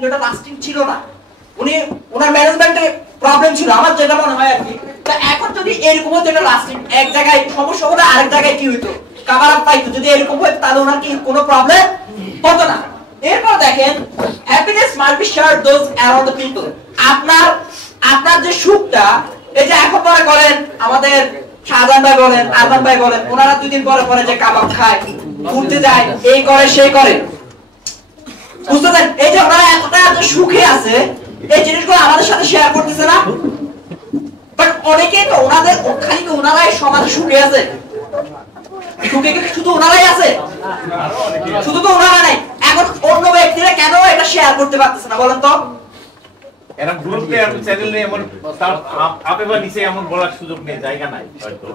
কিন্তু এটা লাস্টিং ছিল না। উনি ওনার ম্যানেজমেন্টে প্রবলেম ছিল আমার যেটা মনে হয় আর কি। তো এখন যদি এরকম হতো এটা লাস্টিং এক জায়গায় সমস্যা হলে আরেক জায়গায় কি হইতো কভার আপ পাইতো, যদি এরকম হতো তাহলে ওনার কি কোনো প্রবলেম হতো না। এরপর দেখেন happiness must be shared those around the people. আপনার যে সুখটা, এই যে এখন মনে করেন আমাদের শাহজাহান ভাই বলেন, আরমান ভাই বলেন, ওনারা 2 দিন পরে পরে যে কাবাব খায়, ঘুরতে যায়, এই করে সেই করে, বুঝতেছেন? এই যে ওনারা এতটা এত সুখে আছে, এই জিনিসগুলো আমাদের সাথে শেয়ার করতেছে না। বাট অনেকেই তো ওনাদের খালি কি ওনারাই সমাজে সুখে আছে? সুখে কি শুধু ওনারাই আছে? শুধু তো ওনারা নাই। এখন অন্য ব্যক্তিরা কেন এটা শেয়ার করতে পারতেছে না বলেন তো? এরা গ্রুপে আর চ্যানেলে এমন তার আপে বা নিচে এমন বলার সুযোগ নেই, জায়গা নাই হয়তো।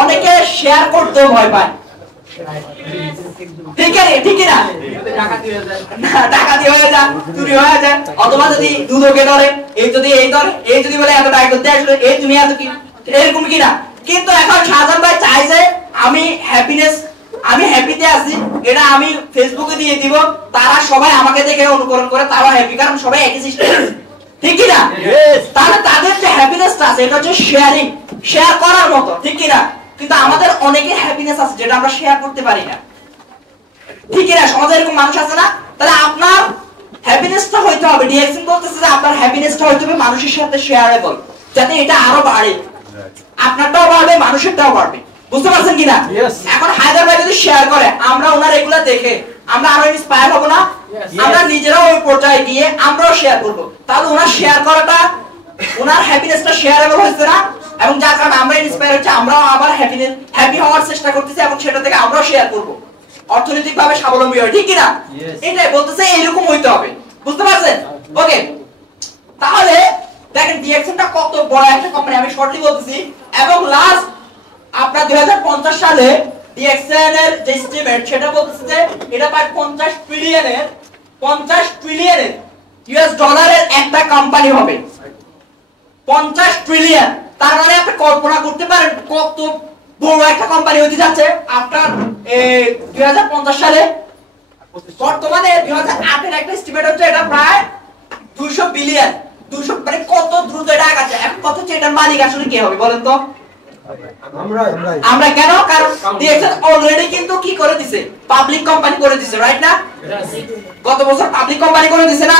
অনেকে শেয়ার করতে ভয় পায়। ঠিক না? ডাকাতি হয়ে যায়, চুরি হয়ে যায়, অথবা যদি দুধকে ধরে, এই যদি বলে এত টাকা করতে আসলে এই তুমি এত কি, এরকম কি না? কিন্তু এখন শাহজাহান ভাই চাই যে আমি হ্যাপিতে আছি, এটা আমি ফেসবুকে দিয়ে দিব, তারা সবাই আমাকে দেখে অনুকরণ করে, তারা হ্যাপি, কারণ সবাই একই সিস্টেম। ঠিক কি না? তাহলে তাদের যে হ্যাপিনেসটা আছে এটা হচ্ছে শেয়ার করার মতো, ঠিক কি না? কিন্তু আমাদের অনেকের হ্যাপিনেস আছে যেটা আমরা শেয়ার করতে পারি না, ঠিক কি না? সমাজে এরকম মানুষ আছে না? তাহলে আপনার হ্যাপিনেসটা হইতে হবে, ডিএক্সএন বলতেছে যে আপনার হ্যাপিনেসটা হইতে হবে মানুষের সাথে শেয়ারেবল, যাতে এটা আরো বাড়ে, আপনারটাও বাড়বে, মানুষেরটাও বাড়বে। বুঝতে পারছেন কিনা? এখন হায়দার ভাই যদি শেয়ার করে, আমরা ওনার এগুলা দেখে আমরা আরো ইন্সপায়ার হব না? আমরা নিজেরাও ওই পর্যায়ে গিয়ে আমরাও শেয়ার করব, তাহলে ওনার শেয়ার করাটা, ওনার হ্যাপিনেসটা শেয়ারেবল হচ্ছে না, এবং যার কারণে আমরা ইন্সপায়ার হচ্ছে, আমরাও আবার হ্যাপি হওয়ার চেষ্টা করতেছি, এবং সেটা থেকে আমরাও শেয়ার করব, অর্থনৈতিকভাবে স্বাবলম্বী হয়, ঠিক কিনা? এটাই বলতেছে, এরকম হইতে হবে। বুঝতে পারছেন? ওকে, তাহলে দেখেন ডিএক্সএনটা কত বড় একটা কোম্পানি, আমি শর্টলি বলতেছি। এবং লাস্ট আপনার 2050 সালে ডিএক্সএন এর যে এস্টিমেট সেটা বলতেছে যে এটা প্রায় 50 ট্রিলিয়নের ইউএস ডলারের একটা কোম্পানি হবে। 50 ট্রিলিয়ন, তার মানে আপনি কল্পনা করতে পারেন কত বড় একটা কোম্পানি হতে যাচ্ছে আফটার 2050 সালে। বর্তমানে 2008 এর একটা এস্টিমেট হচ্ছে এটা প্রায় 200 বিলিয়ন, 200, মানে কত দ্রুত এটা আগাচ্ছে। এখন কত হচ্ছে এটার মালিক আসলে কে হবে বলেন তো? আমরা। কেন? কারণ ডিএক্সএন অলরেডি কিন্তু কি করে দিছে, পাবলিক কোম্পানি করে দিছে, রাইট না? গত বছর পাবলিক কোম্পানি করে দিছে না?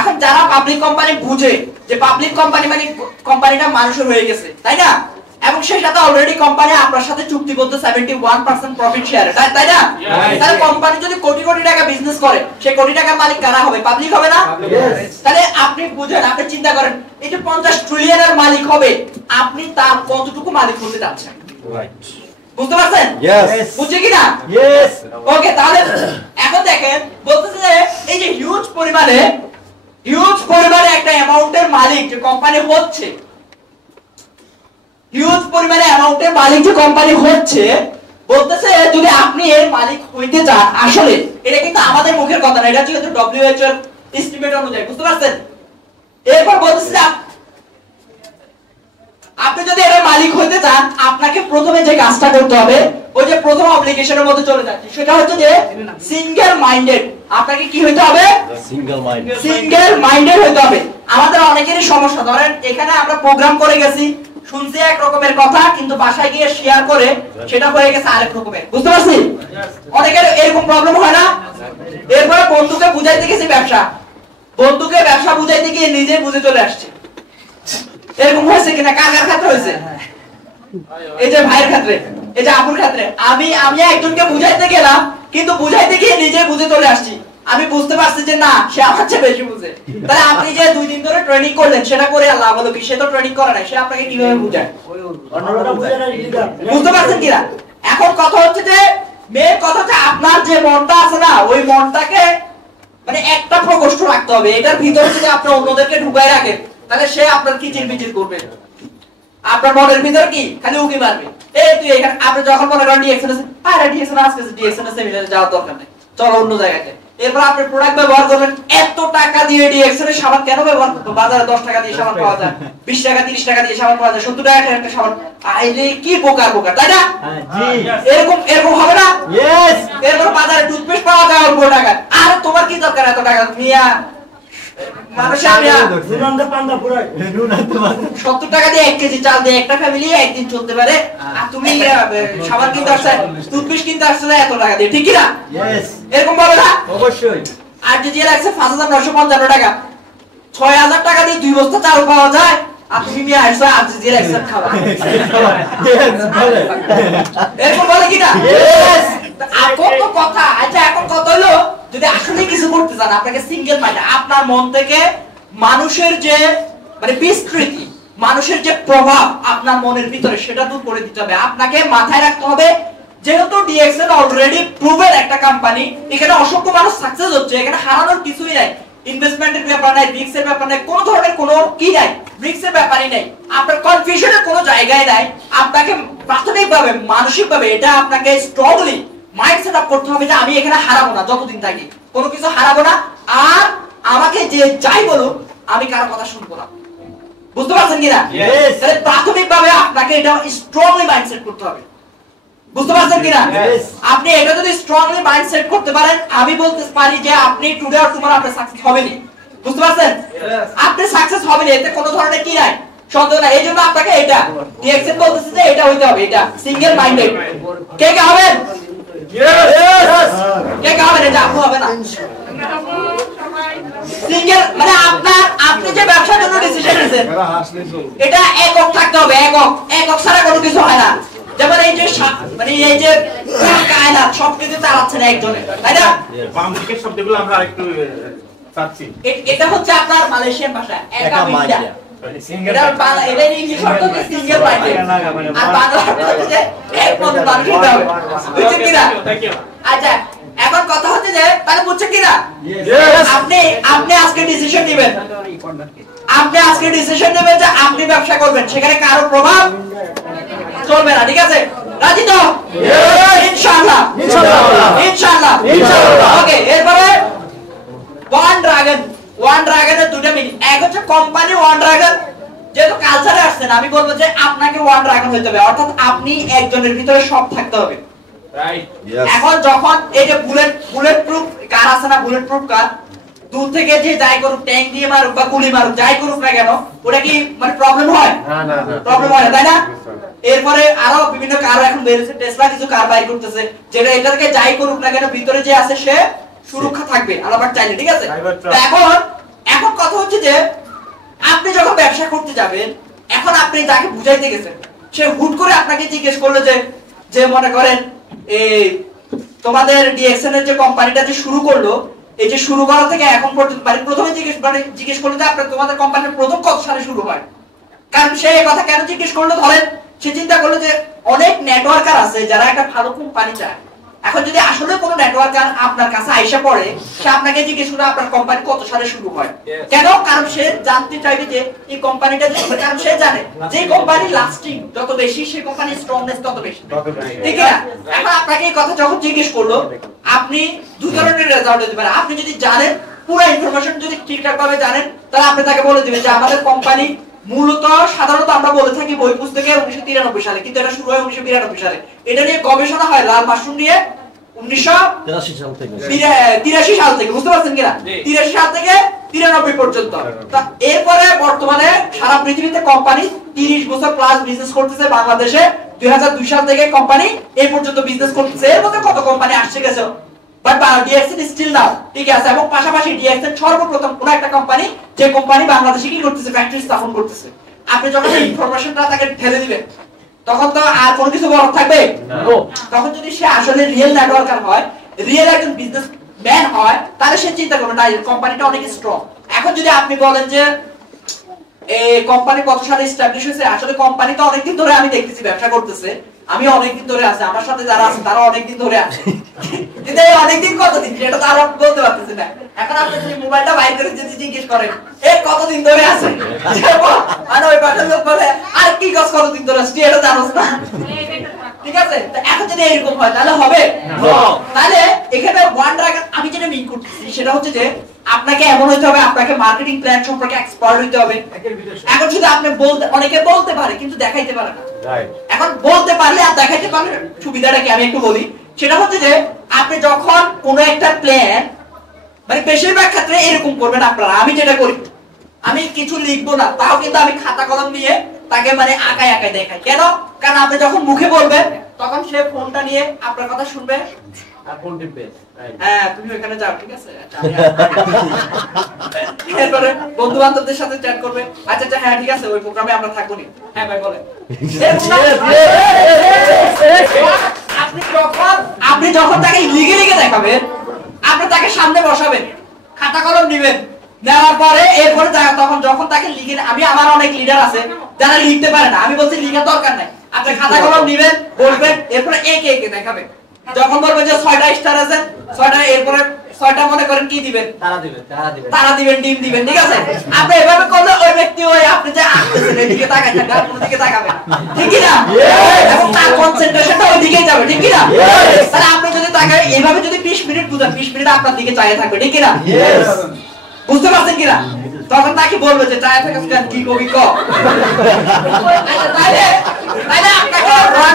এখন যারা পাবলিক কোম্পানি বুঝে যে পাবলিক কোম্পানি মানে কোম্পানিটা মানুষের হয়ে গেছে, তাই না? এবং সেই সাথে অলরেডি কোম্পানি আপনার সাথে চুক্তিবদ্ধ 71% প্রফিট শেয়ার, তাই না? তাহলে কোম্পানি যদি কোটি কোটি টাকা বিজনেস করে, সেই কোটি টাকার মালিক কারা হবে? পাবলিক হবে না? তাহলে আপনি বুঝেন, আপনি চিন্তা করেন, এই যে 50 ট্রিলিয়নের মালিক হবে, আপনি তার কতটুকু মালিক হতে যাচ্ছেন? বুঝতে পারছেন? বুঝছে কিনা? ওকে, তাহলে এখন দেখেন বলতেছে যে এই যে হিউজ পরিমাণে একটা অ্যামাউন্টের মালিক যে কোম্পানি হচ্ছে, হিউজ পরিমাণে অ্যামাউন্টের মালিক যে কোম্পানি হচ্ছে, বলতেছে যদি আপনি এর মালিক হইতে চান, আসলে এটা কিন্তু আমাদের মুখের কথা না, এটা যেহেতু ডব্লিউএইচও এর এস্টিমেট অনুযায়ী, বুঝতে পারছেন? এরপর বলতেছে আপনি যদি এর মালিক হইতে চান, আপনাকে প্রথমে যে কাজটা করতে হবে, ওই যে প্রথম অ্যাপ্লিকেশনের মধ্যে চলে যাচ্ছে, সেটা হচ্ছে যে সিঙ্গেল মাইন্ডেড। আপনাকে কি হইতে হবে? সিঙ্গেল মাইন্ডেড হইতে হবে। আমাদের অনেকেরই সমস্যা, ধরেন এখানে আমরা প্রোগ্রাম করে গেছি, শুনছি এক রকমের কথা, কিন্তু বাসায় গিয়ে শেয়ার করে সেটা হয়ে গেছে আরেক রকমের। বুঝতে পারছি? অনেকের এরকম প্রবলেম হয় না? এরপরে বন্ধুকে বুঝাইতে গেছি ব্যবসা বুঝাইতে গিয়ে নিজে বুঝে চলে আসছে। এরকম হয়েছে কিনা? কার ক্ষেত্রে হয়েছে? এই যে ভাইয়ের ক্ষেত্রে, এই যে আপুর ক্ষেত্রে। আমি একজনকে বুঝাইতে গেলাম, কিন্তু বুঝাইতে গিয়ে নিজে বুঝে চলে আসছি। আমি বুঝতে পারছি যে না, সে আমার চেয়ে বেশি বুঝে। তাহলে আপনি যে 2 দিন ধরে ট্রেনিং করলেন, সেটা করে লাভ হলো কি? সে তো ট্রেনিং করে নাই, সে আপনাকে কিভাবে বুঝায়? বুঝতে পারছেন কিনা? এখন কথা হচ্ছে যে মেয়ের কথা হচ্ছে আপনার যে মনটা আছে না, ওই মনটাকে মানে একটা প্রকোষ্ঠ রাখতে হবে। এটার ভিতরে যদি আপনি অন্যদেরকে ঢুকায় রাখেন, তাহলে সে আপনার কিচির বিচির করবে। আপনার মনের ভিতর কি খালি উকি মারবে, এই তুই এখানে। আপনি যখন মনে করেন ডিএক্সএন আছে, আরে ডিএক্সএন আজকে ডিএক্সএন সেমিনারে যাওয়ার দরকার নেই, চলো অন্য জায়গায়। এরপর আপনি প্রোডাক্ট ব্যবহার করবেন, এত টাকা টাকা দিয়ে ডিএক্সএল এর সাবান কেন ব্যবহার করতে? বাজারে 10 টাকা দিয়ে সাবান পাওয়া যায়, 20 টাকা 30 টাকা দিয়ে সাবান পাওয়া যায়, 70 টাকা একটা সাবান। আইলে কি বোকার তাই না? জি এরকম হবে না? ইয়েস এরপর বাজারে টুথপেস্ট পাওয়া যায় অল্প টাকা। আর তোমার কি দরকার এত টাকা? মিয়া মানুষের মিয়া 70 টাকা দিয়ে 1 কেজি চাল দিয়ে একটা ফ্যামিলি একদিন চলতে পারে, আর তুমি সাবান কিনতে আসছো, টুথপেস্ট কিনতে আসছো এত টাকা দিয়ে, ঠিক কি না? ইয়েস এরকম বলো না? অবশ্যই। আর যদি লাগছে 5955 টাকা, 6000 টাকা দিয়ে 2 বস্তা চাল পাওয়া যায়, আর তুমি মিয়া আসছো আর যদি লাগছে খাওয়া। এরকম বলে কি না? ইয়েস আর কত কথা। আচ্ছা এখন কত হলো, যদি আসলে কিছু করতে চান আপনাকে সিঙ্গেল মাইন্ড, আপনার মন থেকে মানুষের যে মানে বিস্তৃতি, মানুষের যে প্রভাব আপনার মনের ভিতরে, সেটা দূর করে দিতে হবে। আপনাকে মাথায় রাখতে হবে যেহেতু ডিএক্সএল অলরেডি প্রুভেন একটা কোম্পানি, এখানে অসংখ্য মানুষ সাকসেস হচ্ছে, এখানে হারানোর কিছুই নাই। ইনভেস্টমেন্টের ব্যাপার নাই, রিস্কের ব্যাপার নাই, কোন ধরনের কোনো কি নাই, রিস্কের ব্যাপারই নাই, আপনার কনফিউশনের কোনো জায়গায় নাই। আপনাকে প্রাথমিকভাবে মানসিকভাবে এটা আপনাকে স্ট্রংলি মাইন্ড সেট আপ করতে হবে যে আমি এখানে হারাবো না, যতদিন থাকি কোনো কিছু হারাবো না, আর আমাকে যে যাই বলুক আমি কারো কথা শুনবো না। বুঝতে পারছেন কিনা? তাহলে প্রাথমিকভাবে আপনাকে এটা স্ট্রংলি মাইন্ড সেট করতে হবে। বুঝতে পারছেন কিনা? আপনি এটা যদি স্ট্রংলি মাইন্ড সেট করতে পারেন, আমি বলতে পারি যে আপনি টুডে অর টুমরো আপনি সাকসেস হবেনই। বুঝতে পারছেন? আপনি সাকসেস হবেন, এতে কোনো ধরনের কি নাই, সন্দেহ নাই। এইজন্য আপনাকে এটা ডিএক্সএল বলতেছে যে এটা হইতে হবে, এটা সিঙ্গেল মাইন্ডেড। কে কে হবেন? কে কে হবেন? এটা আপনি হবে না সিঙ্গেল, মানে আপনি যে ব্যবসার জন্য ডিসিশন নিয়েছেন এটা একক থাকতে হবে, একক ছাড়া কোনো কিছু হয় না। যেমন এই যে মানে এই যে কায়নাত সবকিছু চালাচ্ছেন একজনে, তাই না? বাম দিকের শব্দগুলো আমরা একটু চাচ্ছি। এটা হচ্ছে আপনার মালয়েশিয়ান ভাষা একা মিডিয়া। সিঙ্গেল এটা ইংলিশ অর্থ হচ্ছে সিঙ্গেল মাইন্ডেড, আর বাংলা অর্থ হচ্ছে যে এক মন মানুষ হতে হবে। বুঝছেন কি না? আচ্ছা এখন কথা হচ্ছে যে তাহলে বুঝছেন কি না? আপনি আজকে ডিসিশন নেবেন, আপনি আজকে ডিসিশন নেবেন যে আপনি ব্যবসা করবেন, সেখানে কারো প্রভাব চলবে না, ঠিক আছে? রাজি তো? ইনশাআল্লাহ ইনশাআল্লাহ ইনশাআল্লাহ। ওকে, এরপরে ওয়ান ড্রাগনের দুটো মিনিং। এক হচ্ছে কোম্পানি ওয়ান ড্রাগন, যেহেতু কালচারে আসছেন আমি বলবো যে আপনাকে ওয়ান ড্রাগন হতে হবে, অর্থাৎ আপনি একজনের ভিতরে সব থাকতে হবে। রাইট। এখন যখন এই যে বুলেট প্রুফ কার আছে না, বুলেট প্রুফ কার, দূর থেকে যে যাই করুক, ট্যাঙ্ক দিয়ে মারুক বা গুলি মারুক, যাই করুক না কেন, ওটা কি মানে প্রবলেম হয়? না প্রবলেম হয় না, তাই না? এরপরে আরো বিভিন্ন কার এখন বেরিয়েছে, টেসলা কিছু কার বাইর করতেছে যেটা এটাকে যাই করুক না কেন ভিতরে যে আছে সে সুরক্ষা থাকবে আল্লাহ পাক চাইলে, ঠিক আছে? তো এখন কথা হচ্ছে যে আপনি যখন ব্যবসা করতে যাবেন, এখন আপনি যাকে বুঝাইতে গেছেন সে হুট করে আপনাকে জিজ্ঞেস করলো যে মনে করেন এই তোমাদের ডিএক্সএল এর যে কোম্পানিটা যে শুরু করলো, এই যে শুরু করা থেকে এখন পর্যন্ত মানে প্রথমে জিজ্ঞেস করলো যে আপনার তোমাদের কোম্পানির প্রথম কত সালে শুরু হয়। কারণ সে এই কথা কেন জিজ্ঞেস করলো, ধরেন সে চিন্তা করলো যে অনেক নেটওয়ার্কার আছে যারা একটা ভালো কোম্পানি চায়। এখন যদি আসলে কোনো নেটওয়ার্কার আপনার কাছে আইসা পড়ে, সে আপনাকে জিজ্ঞেস করে আপনার কোম্পানি কত সালে শুরু হয়, কেন? কারণ সে জানতে চাইবে যে এই কোম্পানিটা, কারণ সে জানে যে কোম্পানি লাস্টিং যত বেশি, সেই কোম্পানির স্ট্রংনেস তত বেশি, ঠিক না? এখন আপনাকে এই কথা যখন জিজ্ঞেস করলো, আপনি দুই ধরনের রেজাল্ট হতে পারে। আপনি যদি জানেন পুরো ইনফরমেশন যদি ঠিকঠাক ভাবে জানেন, তাহলে আপনি তাকে বলে দিবেন যে আমাদের কোম্পানি মূলত সাধারণত আমরা বলে থাকি বই পুস্তকে 1993 সালে, কিন্তু এটা শুরু হয় 1992 সালে। এটা নিয়ে গবেষণা হয় লাল মাশরুম নিয়ে 1983 সাল থেকে, বুঝতে পারছেন কিনা? 83 সাল থেকে 93 পর্যন্ত। তা এরপরে বর্তমানে সারা পৃথিবীতে কোম্পানি 30 বছর প্লাস বিজনেস করতেছে। বাংলাদেশে 2002 সাল থেকে কোম্পানি এই পর্যন্ত বিজনেস করতেছে। এর মধ্যে কত কোম্পানি আসছে গেছে, বাট ডিএক্সএল স্টিল নাও, ঠিক আছে? এবং পাশাপাশি ডিএক্সএল সর্বপ্রথম কোন একটা কোম্পানি যে কোম্পানি বাংলাদেশে কি করতেছে, ফ্যাক্টরি স্থাপন করতেছে। আপনি যখন এই ইনফরমেশনটা তাকে ঠেলে দিবেন, তখন তো আর কোনো কিছু বড় থাকবে না। তখন যদি সে আসলে রিয়েল নেটওয়ার্কার হয়, রিয়েল একজন বিজনেস ম্যান হয়, তাহলে সে চিন্তা করবে না কোম্পানিটা অনেক স্ট্রং। এখন যদি আপনি বলেন যে এই কোম্পানি কত সালে এস্টাবলিশ হয়েছে, আসলে কোম্পানি তো অনেকদিন ধরে আমি দেখতেছি ব্যবসা করতেছে, আমি অনেকদিন ধরে আছে, আমার সাথে যারা আছে তারা অনেকদিন ধরে আছে, কিন্তু এই অনেকদিন কতদিন সেটা তো আর বলতে পারতেছি না। এখন আপনি যদি মোবাইলটা বাইর করে যদি জিজ্ঞেস করেন এই কতদিন ধরে আছে, মানে ওই পাশের লোক বলে আর কি কাজ কতদিন ধরে আছে এটা জানোস না, ঠিক আছে? তো এখন যদি এরকম হয় তাহলে হবে। তাহলে এখানে ওয়ান ড্রাগন আমি যেটা মিন করতেছি সেটা হচ্ছে যে আপনাকে এমন হইতে হবে, আপনাকে মার্কেটিং প্ল্যান সম্পর্কে এক্সপার্ট হইতে হবে। এখন শুধু আপনি বলতে, অনেকে বলতে পারে কিন্তু দেখাইতে পারে না। এখন বলতে পারলে আর দেখাইতে পারলে সুবিধাটা কি আমি একটু বলি। সেটা হচ্ছে যে আপনি যখন কোনো একটা প্ল্যান, মানে বেশিরভাগ ক্ষেত্রে এরকম করবেন আপনারা, আমি যেটা করি আমি কিছু লিখবো না, তাও কিন্তু আমি খাতা কলম নিয়ে তাকে মানে আঁকায় আঁকায় দেখাই। কেন? কারণ আপনি যখন মুখে বলবেন তখন সে ফোনটা নিয়ে আপনার কথা শুনবে আর ফোন টিপবে। হ্যাঁ তুমি ওখানে যাও, ঠিক আছে? এরপরে বন্ধু বান্ধবদের সাথে চ্যাট করবে। আচ্ছা আচ্ছা হ্যাঁ ঠিক আছে, ওই প্রোগ্রামে আমরা থাকবো নি। হ্যাঁ ভাই বলেন। আপনি যখন তাকে লিখে লিখে দেখাবেন, আপনি তাকে সামনে বসাবেন, খাতা কলম নিবেন, নেওয়ার পরে এরপরে তখন যখন তাকে লিখে, আমি আমার অনেক লিডার আছে যারা লিখতে পারে না, আমি বলছি লিখার দরকার নাই, আপনি খাতা কলম নিবেন, বলবেন, এরপরে একে একে দেখাবেন। যখন বলবেন যে 6টা স্টার আছে, 6টা, এরপরে 6টা মনে করেন কি দিবেন? তারা দিবেন, ডিম দিবেন, ঠিক আছে? আপনি এভাবে করলে ওই ব্যক্তি ওই আপনি যে আসতেছেন এদিকে তাকায় থাকবে, আর কোনো দিকে তাকাবে না, ঠিক কি না? এবং তার কনসেন্ট্রেশনটা ওই দিকেই যাবে, ঠিক কি না? তাহলে আপনি যদি তাকায় এভাবে যদি 20 মিনিট বুঝান, 20 মিনিট আপনার দিকে চাইয়ে থাকবে, ঠিক কি না? বুঝতে পারছেন কিনা? তখন তাকে বলবে যে চায় থাকাস কেন, কি কবি ক। তাইলে আপনাকে ওয়ান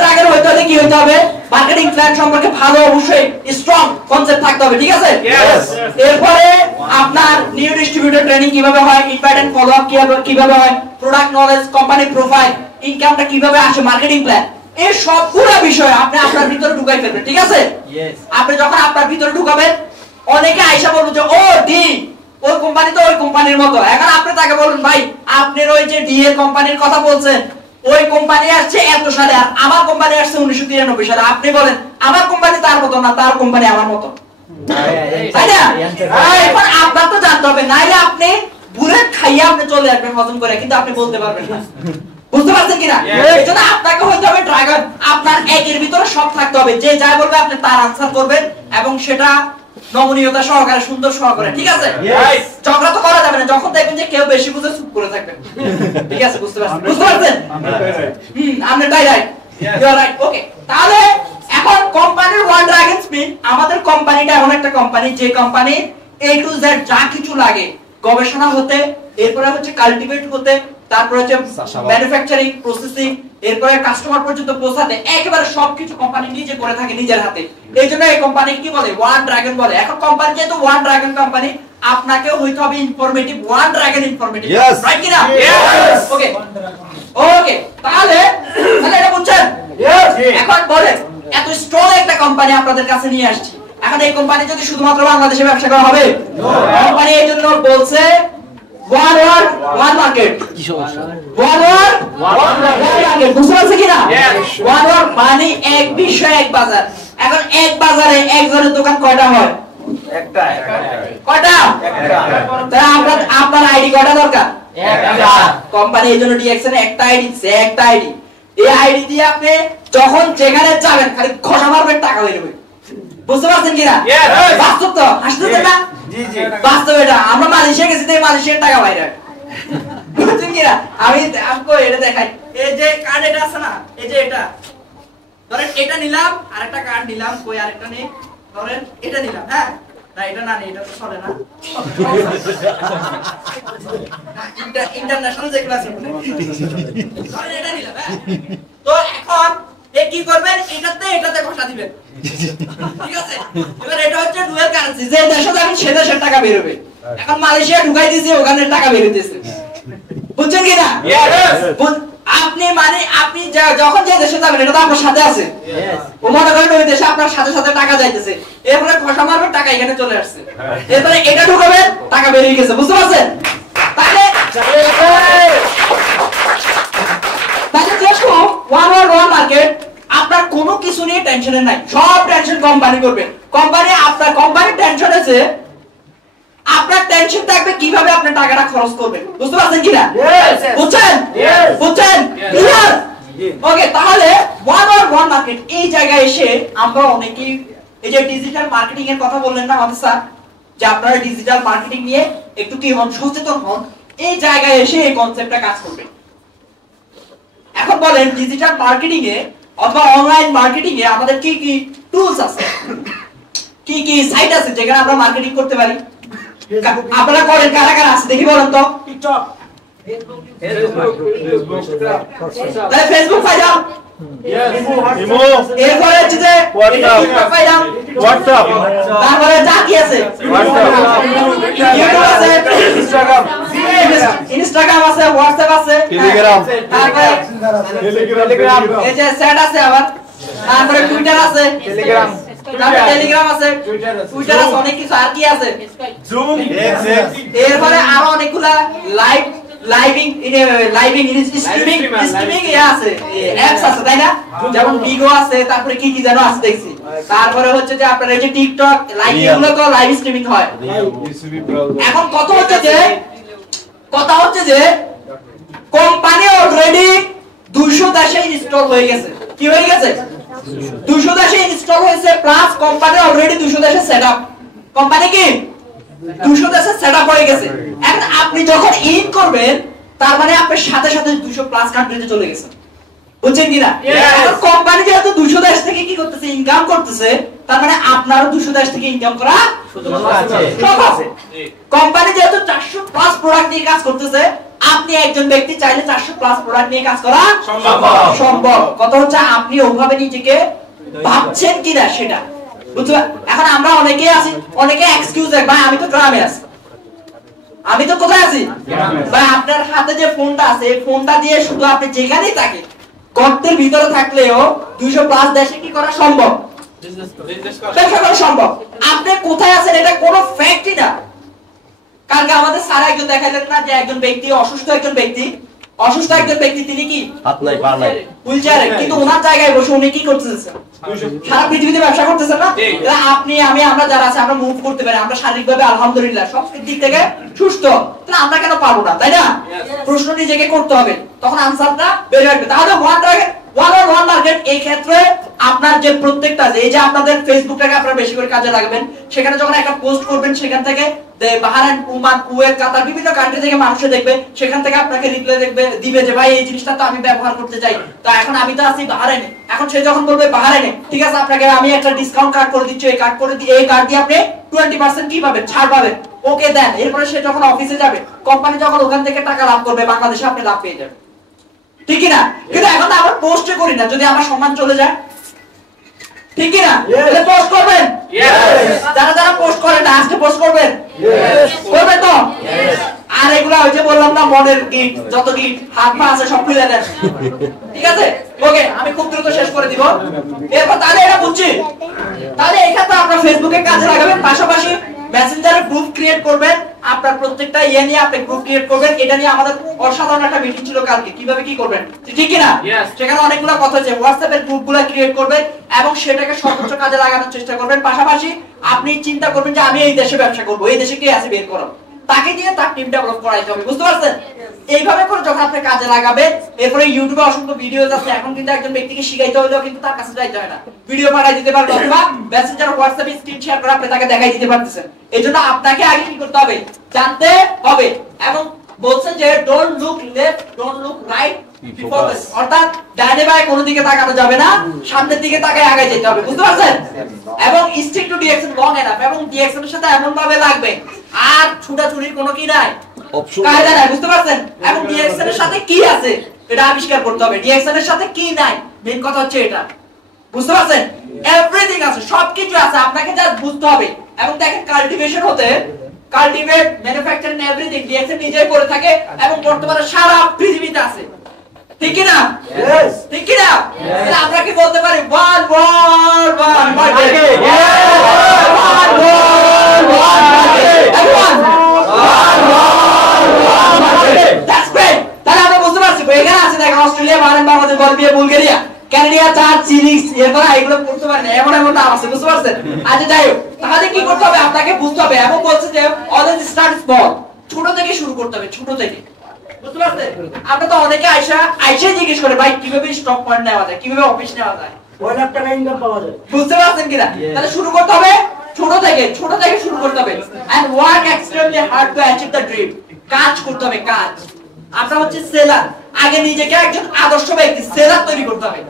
ড্রাগন হইতে হলে, কি হইতে হবে? মার্কেটিং প্ল্যান সম্পর্কে ভালো, অবশ্যই স্ট্রং কনসেপ্ট থাকতে হবে, ঠিক আছে? এরপরে আপনার নিউ ডিস্ট্রিবিউটর ট্রেনিং কিভাবে হয়, ইনভাইট এন্ড ফলো আপ কিভাবে হয়, প্রোডাক্ট নলেজ, কোম্পানি প্রোফাইল, ইনকামটা কিভাবে আসে, মার্কেটিং প্ল্যান, এই সবগুলো বিষয় আপনি আপনার ভিতরে ঢুকাই ফেলবেন, ঠিক আছে? আপনি যখন আপনার ভিতরে ঢুকাবেন, অনেকে আইসা বলবে যে ও ডি, ওই কোম্পানি তো ওই কোম্পানির মতো। এখন আপনি তাকে বলুন ভাই আপনার ওই যে ডি এর কোম্পানির কথা বলছেন, ওই কোম্পানি আসছে এত সালে আর আমার কোম্পানি আসছে 1993 সালে, আপনি বলেন আমার কোম্পানি তার মতো না, তার কোম্পানি আমার মতো, তাই না? এখন আপনার তো জানতে হবে, নাইলে আপনি বুলেট খাইয়া আপনি চলে আসবেন হজম করে, কিন্তু আপনি বলতে পারবেন না। বুঝতে পারছেন কিনা? এজন্য আপনাকে হইতে হবে ড্রাগন, আপনার একের ভিতরে সব থাকতে হবে, যে যা বলবে আপনি তার আনসার করবেন, এবং সেটা নমনীয়তা সহকারে, সুন্দর সহকারে, ঠিক আছে? ঝগড়া তো করা যাবে না, যখন দেখবেন যে কেউ বেশি বুঝে চুপ করে থাকবেন, ঠিক আছে? বুঝতে পারছেন? বুঝতে পারছেন? আপনি তাই রাইট, ইউ আর রাইট, ওকে। তাহলে এখন কোম্পানির ওয়ান ড্রাগন স্পিন, আমাদের কোম্পানিটা এমন একটা কোম্পানি যে কোম্পানি এ টু জেড যা কিছু লাগে, গবেষণা হতে, এরপরে হচ্ছে কাল্টিভেট হতে, তারপর হচ্ছে ম্যানুফ্যাকচারিং, প্রসেসিং, এরপরে কাস্টমার পর্যন্ত পৌঁছাতে, একেবারে সবকিছু কোম্পানি নিজে করে থাকে নিজের হাতে। এইজন্য এই কোম্পানি কি বলে? ওয়ান ড্রাগন বলে। এখন কোম্পানি যেহেতু ওয়ান ড্রাগন কোম্পানি, আপনাকেও হইতে হবে informative, one dragon informative, right কি না? ওকে ওকে, তাহলে এটা বুঝছেন? এখন বলেন, এত স্ট্রং একটা কোম্পানি আপনাদের কাছে নিয়ে আসছি, এখন এই কোম্পানি যদি শুধুমাত্র বাংলাদেশে ব্যবসা করা হবে? কোম্পানি এই জন্য বলছে ওয়ান ওয়ার্ল্ড ওয়ান মার্কেট। কি সমস্যা? ওয়ান ওয়ার্ল্ড ওয়ান মার্কেট, বুঝতে পারছেন কিনা? ওয়ান ওয়ার্ল্ড মানে এক বিশ্ব এক বাজার। এখন এক বাজারে একজনের দোকান কয়টা হয়? একটা। কয়টা? একটা। তাহলে আপনার আইডি কয়টা দরকার? একটা। কোম্পানি এই জন্য ডিএক্সএন একটা আইডি দিচ্ছে, একটা আইডি। এই আইডি দিয়ে আপনি যখন যেখানে যাবেন খালি ঘষা মারবেন, টাকা হয়ে যাবে। বুঝতে পারছেন কিনা? বাস্তব তো, হাসতেছেন না? বাস্তব এটা। আমরা মালয়েশিয়া গেছি, মালয়েশিয়ার টাকা বাইরে, বুঝছেন কিনা? আমি আপনাকে এটা দেখাই, এই যে কার্ড এটা আছে না, এই যে এটা ধরেন, এটা নিলাম, আরেকটা কার্ড নিলাম, কই আরেকটা নেই, ধরেন এটা নিলাম, হ্যাঁ না এটা না, এটা তো চলে না, ইন্টারন্যাশনাল যেগুলো আছে ধরেন এটা নিলাম, হ্যাঁ। তো এখন কি করবেন? এটাতে ঘষা দিবেন, ঠিক আছে? এবার এটা হচ্ছে ডুয়াল কারেন্সি, যে দেশে যাবেন সে দেশের টাকা বের হবে। এখন মালয়েশিয়া ঢুকাই দিয়েছে, ওখানে টাকা বের হইতেছে, বুঝছেন কিনা? আপনি মানে আপনি যখন যে দেশে যাবেন এটা তো আপনার সাথে আছে, ও মনে করেন ওই দেশে আপনার সাথে সাথে টাকা যাইতেছে, এরপরে ঘষা মারবেন, টাকা এখানে চলে আসছে, এরপরে এটা ঢুকাবেন, টাকা বের হয়ে গেছে, বুঝতে পারছেন? তাহলে যেহেতু ওয়ান ওয়ার্ল্ড ওয়ান মার্কেট, আপনার কোনো কিছু নিয়ে টেনশন নাই, সব টেনশন কোম্পানি করবে। কোম্পানির টেনশন আছে, আপনার টেনশন থাকবে কিভাবে আপনি টাকাটা খরচ করবেন, বুঝতে পারছেন কিনা? বুঝছেন? বুঝছেন? ক্লিয়ার? ওকে, তাহলে ওয়ান ওয়ার্ল্ড ওয়ান মার্কেট এই জায়গায় এসে আমরা অনেকেই এই যে ডিজিটাল মার্কেটিং এর কথা বললেন না আমাদের স্যার, যে আপনারা ডিজিটাল মার্কেটিং নিয়ে একটু কি হন, সচেতন হন, এই জায়গায় এসে এই কনসেপ্টটা কাজ করবে। এখন বলেন ডিজিটাল মার্কেটিং এ অথবা অনলাইন মার্কেটিং এ আমাদের কি কি টুলস আছে? কি কি সাইট আছে যেখানে আমরা মার্কেটিং করতে পারি? আপনারা করেন কারা কারা আছে দেখি বলেন তো। টিকটক, তাহলে ফেসবুক পাইলাম, এরপরে হচ্ছে যে টিকটক পাইলাম, হোয়াটসঅ্যাপ, তারপরে যা কি আছে ইউটিউব আছে, ইনস্টাগ্রাম আছে, হোয়াটসঅ্যাপ আছে, টেলিগ্রাম, তারপরে টেলিগ্রাম, এই যে চ্যাট আছে আবার, তারপরে টুইটার আছে, টেলিগ্রাম, তারপরে টেলিগ্রাম আছে, টুইটার আছে, অনেক কিছু। আর কি আছে? জুম, এরপরে আরো অনেকগুলা লাইভিং স্ট্রিমিং আছে, অ্যাপস আছে তাই না? যেমন বিগো আছে, তারপরে কি কি যেন আছে দেখছি। তারপরে হচ্ছে যে আপনার এই যে টিকটক লাইভ, এগুলো তো লাইভ স্ট্রিমিং হয়। এখন কথা হচ্ছে যে কোম্পানি অলরেডি 200 দেশে ইনস্টল হয়ে গেছে। কি হয়ে গেছে? 200 দেশে ইনস্টল হয়েছে, প্লাস কোম্পানি অলরেডি 200 দেশে সেটআপ। কোম্পানি কি 200 দেশে সেটআপ হয়ে গেছে। এখন আপনি যখন ইন করবেন, তার মানে আপনার সাথে সাথে 200 প্লাস কান্ট্রিতে চলে গেছে। বুঝছেন কিনা? এখন কোম্পানি যেহেতু 200 দেশ থেকে কি করতেছে, ইনকাম করতেছে, তার মানে আপনারও 200 দেশ থেকে ইনকাম করা সম্ভব। কোম্পানি যেহেতু 400 প্লাস প্রোডাক্ট নিয়ে কাজ করতেছে, আপনি একজন ব্যক্তি চাইলে 400 প্লাস প্রোডাক্ট নিয়ে কাজ করা সম্ভব। কথা হচ্ছে আপনি ওভাবে নিজেকে ভাবছেন কিনা সেটা। বুঝছো? এখন আমরা অনেকে আছি, অনেকে এক্সকিউজ দেয়, ভাই আমি তো গ্রামে আছি, আমি তো কোথায় আছি ভাই, আপনার হাতে যে ফোনটা আছে, এই ফোনটা দিয়ে শুধু আপনি যেখানেই থাকেন, গর্তের ভিতরে থাকলেও 200 প্লাস দেশে কি করা সম্ভব? ব্যবসা করা সম্ভব। আপনি কোথায় আছেন এটা কোনো ফ্যাক্টই না। কালকে আমাদের স্যার একজন দেখাইলেন না যে একজন ব্যক্তি অসুস্থ, একজন ব্যক্তি তিনি কি হাত নাই পা নাই, হুইলচেয়ারে, কিন্তু ওনার জায়গায় বসে উনি কি করতেছেন? সারা পৃথিবীতে ব্যবসা করতেছেন না? আপনি আমি আমরা যারা আছে আমরা মুভ করতে পারি, আমরা শারীরিকভাবে আলহামদুলিল্লাহ সব দিক থেকে সুস্থ, তাহলে আমরা কেন পারবো না? তাই না? প্রশ্ন নিজেকে করতে হবে, তখন আনসারটা বের হবে। তাহলে ওয়ান মার্কেট এই ক্ষেত্রে আপনার যে প্রত্যেকটা, এই যে আপনাদের ফেসবুকটাকে আপনারা বেশি করে কাজে লাগাবেন, সেখানে যখন একটা পোস্ট করবেন, সেখান থেকে বাহারাইন, ওমান, কুয়েত, কাতার বিভিন্ন কান্ট্রি থেকে মানুষে দেখবে, সেখান থেকে আপনাকে রিপ্লাই দিবে যে ভাই এই জিনিসটা তো আমি ব্যবহার করতে চাই, তো এখন আমি তো আছি বাহারাইনে। এখন সে যখন বলবে বাহারাইনে, ঠিক আছে আপনাকে আমি একটা ডিসকাউন্ট কার্ড করে দিচ্ছি, এই কার্ড দিয়ে আপনি 20% কি পাবেন? ছাড় পাবেন। ওকে দেন। এরপরে সে যখন অফিসে যাবে, কোম্পানি যখন ওখান থেকে টাকা লাভ করবে, বাংলাদেশে আপনি লাভ পেয়ে যাবেন, ঠিক কি না? কিন্তু এখন তো আমরা পোস্টে করি না, যদি আমার সম্মান চলে যায়, ঠিক কি না? তাহলে পোস্ট করবেন? যারা পোস্ট করেন না, আজকে পোস্ট করবেন? করবেন তো? আর এগুলা ওই যে বললাম না, মনের গিট, যত গিট হাত পা আছে সব খুলে দেন, ঠিক আছে? ওকে, আমি খুব দ্রুত শেষ করে দিব। এরপর তাহলে এটা বুঝছি, তাহলে এখানে আপনারা ফেসবুকে কাজে লাগাবেন, পাশাপাশি মেসেঞ্জারে গ্রুপ ক্রিয়েট করবেন। আপনার প্রত্যেকটা নিয়ে আপনি গ্রুপ ক্রিয়েট করবেন। এটা নিয়ে আমাদের অসাধারণ একটা মিটিং ছিল কালকে, কিভাবে কি করবেন, ঠিক কি না? সেখানে অনেকগুলো কথা আছে। হোয়াটসঅ্যাপের গ্রুপগুলো ক্রিয়েট করবেন এবং সেটাকে সর্বোচ্চ কাজে লাগানোর চেষ্টা করবেন। পাশাপাশি আপনি চিন্তা করবেন যে আমি এই দেশে ব্যবসা করব, এই দেশে কে আছে বের করো, তাকে দিয়ে তার টিম ডেভেলপ করাইতে হবে। বুঝতে পারছেন? এইভাবে করে যখন আপনি কাজে লাগাবেন, এরপরে ইউটিউবে অসংখ্য ভিডিও আছে। এখন কিন্তু একজন ব্যক্তিকে শিখাইতে হলেও কিন্তু তার কাছে যাইতে হয় না, ভিডিও পাঠাই দিতে পারবেন, অথবা মেসেঞ্জার, হোয়াটসঅ্যাপে স্ক্রিন শেয়ার করে আপনি তাকে দেখাই দিতে পারতেছেন। এইজন্য আপনাকে আগে কি করতে হবে? জানতে হবে। এবং বলছেন যে don't look left, don't look right, অর্থাৎ ডানে বাঁয়ে কোনো দিকে তাকানো যাবে না, সামনের দিকে তাকায় আগে যেতে হবে। বুঝতে পারছেন? এবং stick to direction long enough, এবং ডিরেকশনের সাথে এমন ভাবে লাগবে আর ছুটাছুটির কোনো কি নাই, কায়দা নাই। বুঝতে পারছেন? এবং ডিরেকশনের সাথে কি আছে এটা আবিষ্কার করতে হবে, ডিরেকশনের সাথে কি নাই, মেইন কথা হচ্ছে এটা। বুঝতে পারছেন? এভরিথিং আছে, সবকিছু আছে, আপনাকে জাস্ট বুঝতে হবে। এবং দেখেন কাল্টিভেশন হতে, কাল্টিভেট, ম্যানুফ্যাকচারিং, এভরিথিং ডিরেকশন নিজেই করে থাকে এবং বর্তমানে সারা পৃথিবীতে আছে, ঠিক কি না? ঠিক কি না? তাহলে আমরা কি বলতে পারি? One world, one market, one world, one market, everyone, one world, one market. That's great. তাহলে আমরা বুঝতে পারছি এখানে আছে দেখেন Australia, Bharat, Bangladesh, Bolivia, Bulgaria, Canada, চার, চিলি, এরপর এগুলো পড়তে পারেন, এমন নাম আছে। বুঝতে পারছেন? আচ্ছা যাই হোক, তাহলে কি করতে হবে? আপনাকে বুঝতে হবে। এবং বলছে যে অলওয়েজ স্টার্ট স্মল, ছোট থেকে শুরু করতে হবে, ছোট থেকে। বুঝতে পারছেন? আপনি তো অনেকে আইসা জিজ্ঞেস করে ভাই কিভাবে স্টক পয়েন্ট নেওয়া যায়, কিভাবে অফিস নেওয়া যায়, 1 লাখ টাকা ইনকাম পাওয়া যায়। বুঝতে পারছেন কিনা? তাহলে শুরু করতে হবে ছোট থেকে শুরু করতে হবে। and work extremely hard to achieve the dream, কাজ করতে হবে, কাজ। আপনার হচ্ছে সেলার, আগে নিজেকে একজন আদর্শ ব্যক্তি সেলার তৈরি করতে হবে।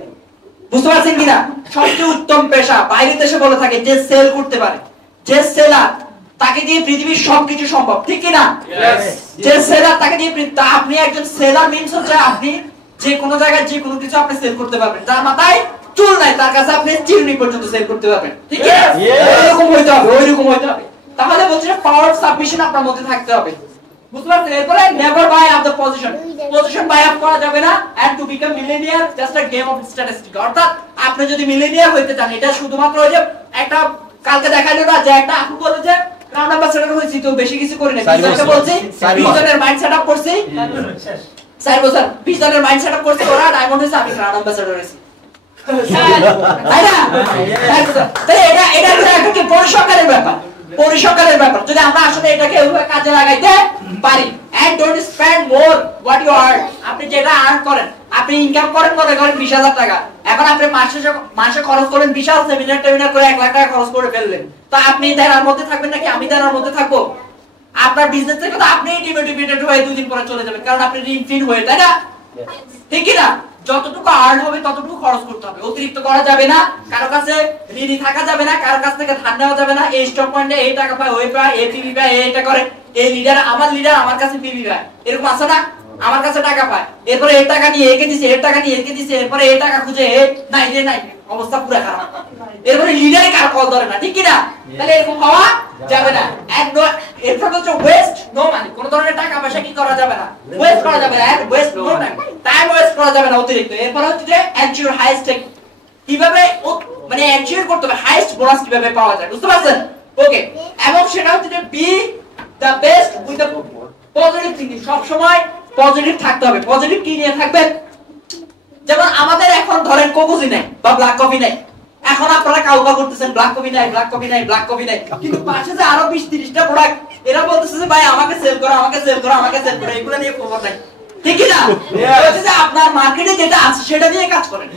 বুঝতে পারছেন কিনা? সবচেয়ে উত্তম পেশা বাইরের দেশে বলে থাকে যে সেল করতে পারে, যে সেলার, তাকে দিয়ে পৃথিবীর সবকিছু সম্ভব, ঠিক কিনা? যে সেলার তাকে দিয়ে আপনি একজন সেলার মিন্স হচ্ছে আপনি যে কোনো জায়গায় যে কোনো কিছু আপনি সেল করতে পারবেন। যার মাথায় চুল নাই তার কাছে আপনি চিরুনি পর্যন্ত সেল করতে পারবেন, ঠিক কিনা? ওইরকম হইতে হবে, ওইরকম হইতে হবে। তাহলে বলছে পাওয়ার অফ সাবমিশন আপনার মধ্যে থাকতে হবে, বুঝতে পারছেন? এরপরে never buy up the position, position buy up করা যাবে না। And to become millionaire just a game of statistic, অর্থাৎ আপনি যদি মিলেনিয়ার হইতে চান, এটা শুধুমাত্র ওই যে একটা কালকে দেখাইলো না যে একটা আপু বলে যে রাউন্ড অ্যাম্বাসেডর হইছি তো বেশি কিছু করি না, বিজনেসে বলছি 20 জনের মাইন্ড সেটআপ করছি 4 বছর 20 জনের মাইন্ড সেটআপ করছি, ওরা ডায়মন্ড হইছে, আমি রাউন্ড অ্যাম্বাসেডর হইছি, তাই না? তাই এটা একটা কি পরিসংখ্যানের ব্যাপার, পরিসংখ্যানের ব্যাপার। যদি আমরা আসলে এটাকে ওইভাবে কাজে লাগাইতে পারি, and don't spend more what you earn, আপনি যেটা আর্ন করেন, আপনি ইনকাম করেন মনে করেন 20,000 টাকা, এখন আপনি মাসে খরচ করেন বিশাল সেমিনার করে 1 লাখ টাকা খরচ করে ফেললেন, তা আপনি দেনার মধ্যে থাকবেন নাকি আমি দেনার মধ্যে থাকবো? আপনার বিজনেস থেকে তো আপনি ডিমোটিভেটেড হয়ে 2 দিন পরে চলে যাবেন, কারণ আপনি ঋণ ফিন হয়ে, তাই না? ঠিক কি না? যতটুকু আর্ন হবে ততটুকু খরচ করতে হবে, অতিরিক্ত করা যাবে না, কারো কাছে ঋণী থাকা যাবে না, কারো কাছ থেকে ধার নেওয়া যাবে না। এই স্টক পয়েন্টে এই টাকা পায়, ওই পায়, এই পিবি পায়, এইটা করে, এই লিডার আমার কাছে পিবি পায়, এরকম আছে না? আমার কাছে টাকা পায়, এরপরে এই টাকা নিয়ে একে দিছে, এর টাকা নিয়ে একে দিছে, এরপরে এই টাকা খুঁজে নাই রে নাই, অবস্থা পুরো খারাপ, এরপরে লিডারে কার কল ধরে না, ঠিক কি না? তাহলে এরকম হওয়া যাবে না। এরপর হচ্ছে ওয়েস্ট নো মানি, কোন ধরনের টাকা পয়সা কি করা যাবে না, ওয়েস্ট করা যাবে না, waste no time, time waste করা যাবে না অতিরিক্ত। এরপর হচ্ছে যে এনশিওর হাইয়েস্ট, কিভাবে মানে এনশিওর করতে হবে হাইয়েস্ট বোনাস কিভাবে পাওয়া যায়, বুঝতে পারছেন? ওকে, এবং সেটা হচ্ছে যে B the best with the positive thinking, সব সময় পজিটিভ থাকতে হবে। পজিটিভ কি নিয়ে থাকবেন? যেমন আমাদের এখন ধরেন কোকোজি নাই বা ব্ল্যাক কফি নাই, এখন আপনারা কাউকা করতেছেন ব্ল্যাক কফি নাই, ব্ল্যাক কফি নাই, ব্ল্যাক কফি নাই, কিন্তু পাশে যে আরো 20-30টা প্রোডাক্ট, এরা বলতেছে যে ভাই আমাকে সেল করো, আমাকে সেল করো, আমাকে সেল করো, এগুলো নিয়ে খবর নাই, ঠিক কি না? বলছে যে আপনার মার্কেটে যেটা আছে সেটা নিয়ে কাজ করেন,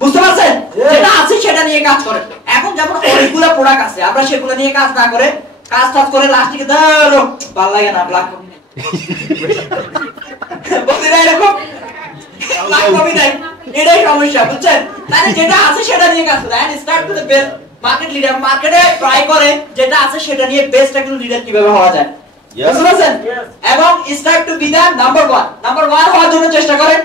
বুঝতে পারছেন? যেটা আছে সেটা নিয়ে কাজ করেন। এখন যেমন অনেকগুলো প্রোডাক্ট আছে, আমরা সেগুলো নিয়ে কাজ না করে কাজ করে লাস্টে ধরো ভালো লাগে না ব্ল্যাক কফি নাই, বলতে না এরকম ব্ল্যাক কফি নাই, এটাই সমস্যা, বুঝছেন? তাহলে যেটা আছে সেটা নিয়ে কাজ করে, and start to the best market leader, মার্কেটে ট্রাই করে যেটা আছে সেটা নিয়ে বেস্ট একজন লিডার কিভাবে হওয়া যায়, বুঝতে পারছেন? এবং start to be the number 1 হওয়ার জন্য চেষ্টা করেন।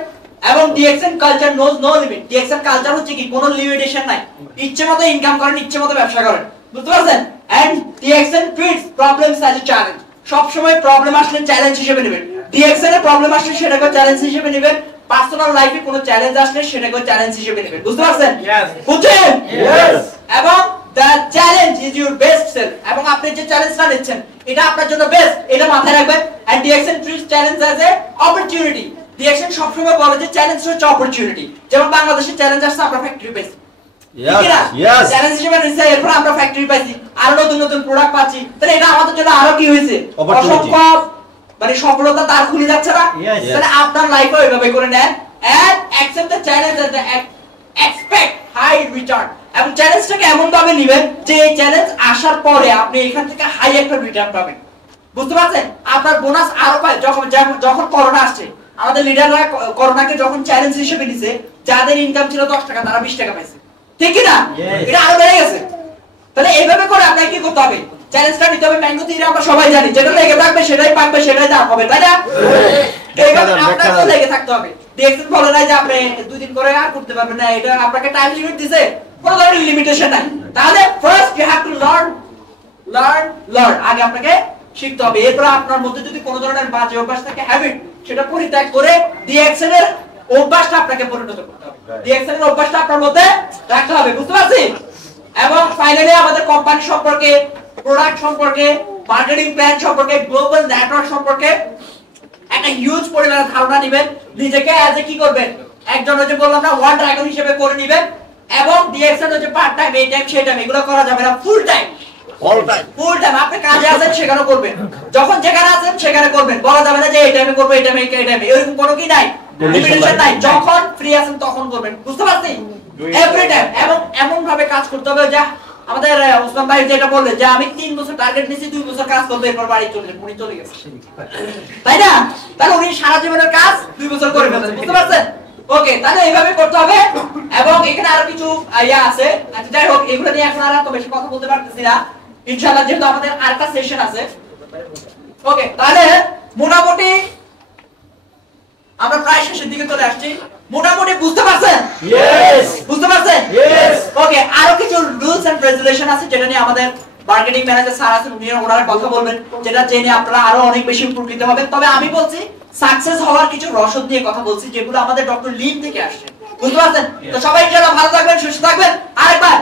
এবং DXN culture knows no limit, DXN culture হচ্ছে কি কোনো লিমিটেশন নাই, ইচ্ছে মতো ইনকাম করেন, ইচ্ছে মতো ব্যবসা করেন, বুঝতে পারছেন? And DXN treats problems as a challenge, সব সময় প্রবলেম আসলে চ্যালেঞ্জ হিসেবে নেবেন। ডিএক্সএন এর প্রবলেম আসলে সেটাকে চ্যালেঞ্জ হিসেবে নেবেন, পার্সোনাল লাইফে কোনো চ্যালেঞ্জ আসলে সেটাকে চ্যালেঞ্জ হিসেবে নেবেন, বুঝতে পারছেন? বুঝছেন? এবং the challenge is your best self, এবং আপনি যে চ্যালেঞ্জটা নিচ্ছেন এটা আপনার জন্য বেস্ট, এটা মাথায় রাখবেন। and DXN treats challenge as a opportunity, DXN সবসময় বলে যে চ্যালেঞ্জ হচ্ছে অপরচুনিটি। যেমন বাংলাদেশের চ্যালেঞ্জ আসছে আমরা ফ্যাক্টরি পাইছি, চ্যালেঞ্জ হিসেবে নিচ্ছে, এরপর আমরা ফ্যাক্টরি পাইছি, আরো নতুন নতুন প্রোডাক্ট পাচ্ছি, তাহলে এটা আমাদের জন্য আরো কি হয়েছে, অসংখ্য মানে সফলতা তার খুলে যাচ্ছে না? তাহলে আপনার লাইফে ওইভাবে করে নেন and accept the challenge and expect high return, এবং চ্যালেঞ্জটাকে এমন ভাবে নেবেন যে এই চ্যালেঞ্জ আসার পরে আপনি এখান থেকে হাই একটা রিটার্ন পাবেন, বুঝতে পারছেন? আপনার বোনাস আরো পায়। যখন করোনা আসছে, আমাদের লিডাররা করোনাকে যখন চ্যালেঞ্জ হিসেবে নিছে, যাদের ইনকাম ছিল 10 টাকা তারা 20 টাকা পাইছে, ঠিক কি না? এটা আরো বেড়ে গেছে। তাহলে এইভাবে করে আপনাকে কি করতে হবে, চ্যালেঞ্জটা নিতে হবে। ম্যাঙ্গো থিওরি আমরা সবাই জানি, যেটা লেগে থাকবে সেটাই পাকবে, সেটাই দাম হবে, তাই না? এইভাবে আপনাকে লেগে থাকতে হবে। ডিএক্সএন বলে নাই যে আপনি 2 দিন করে আর করতে পারবেন না, এটা আপনাকে টাইম লিমিট দিয়েছে, কোনো ধরনের লিমিটেশন নাই। তাহলে first you have to learn, আগে আপনাকে শিখতে হবে। এরপর আপনার মধ্যে যদি কোনো ধরনের বাজে অভ্যাস থাকে, হ্যাবিট, সেটা পরিত্যাগ করে ডিএক্সএন এর অভ্যাসটা আপনাকে পরিণত করতে হবে, ডিএক্সএন এর অভ্যাসটা আপনার মধ্যে রাখতে হবে, বুঝতে পারছেন? এবং ফাইনালি আমাদের কোম্পানি সম্পর্কে, প্রোডাক্ট সম্পর্কে, মার্কেটিং প্ল্যান সম্পর্কে, গ্লোবাল নেটওয়ার্ক সম্পর্কে একটা হিউজ পরিমাণে ধারণা নেবেন। নিজেকে অ্যাজ এ কি করবেন, একজন হচ্ছে বললাম না ওয়ান ড্রাগন হিসেবে করে নেবেন। এবং ডিএক্সএন হচ্ছে পার্ট টাইম, এই টাইম সেই টাইম এগুলো করা যাবে না, ফুল টাইম আপনি কাজে আছেন সেখানে করবেন, যখন যেখানে আছেন সেখানে করবেন, বলা যাবে না যে এই টাইমে করবো, এই টাইমে এরকম কোনো কি নাই, লিমিটেশন নাই, যখন ফ্রি আছেন তখন করবেন, বুঝতে পারছেন? Every time. এবং এমন ভাবে কাজ করতে হবে যা আমাদের ওসমান ভাই যেটা বললেন যে আমি 3 বছর টার্গেট নিয়েছি, 2 বছর কাজ করবো, এরপর বাড়ি চলে গেছে, তাই না? তাহলে উনি সারা জীবনের কাজ 2 বছর করে ফেলেছেন, বুঝতে পারছেন? ওকে, তাহলে এইভাবে করতে হবে। এবং এখানে আরো কিছু ইয়া আছে, আচ্ছা যাই হোক, এগুলো নিয়ে এখন আর এত বেশি কথা বলতে পারতেছি না ইনশাআল্লাহ, যেহেতু আমাদের আরেকটা সেশন আছে। ওকে, তাহলে মোটামুটি আমরা প্রায় শেষের দিকে চলে আসছি। মোটামুটি বুঝতে পারছেন? Yes! বুঝতে পারছেন? Yes! ওকে, আরো কিছু রুলস এন্ড রেগুলেশন আছে যেটা নিয়ে আমাদের মার্কেটিং ম্যানেজার স্যার আছেন, উনি ওনারা কথা বলবেন, যেটা জেনে আপনারা আরো অনেক বেশি উপকৃত হবেন। তবে আমি বলছি সাকসেস হওয়ার কিছু রসদ নিয়ে কথা বলছি, যেগুলো আমাদের ডক্টর লিন থেকে আসছে। বুঝতে পারছেন? তো সবাই ইনশাআল্লাহ ভালো থাকবেন, সুস্থ থাকবেন। আরেকবার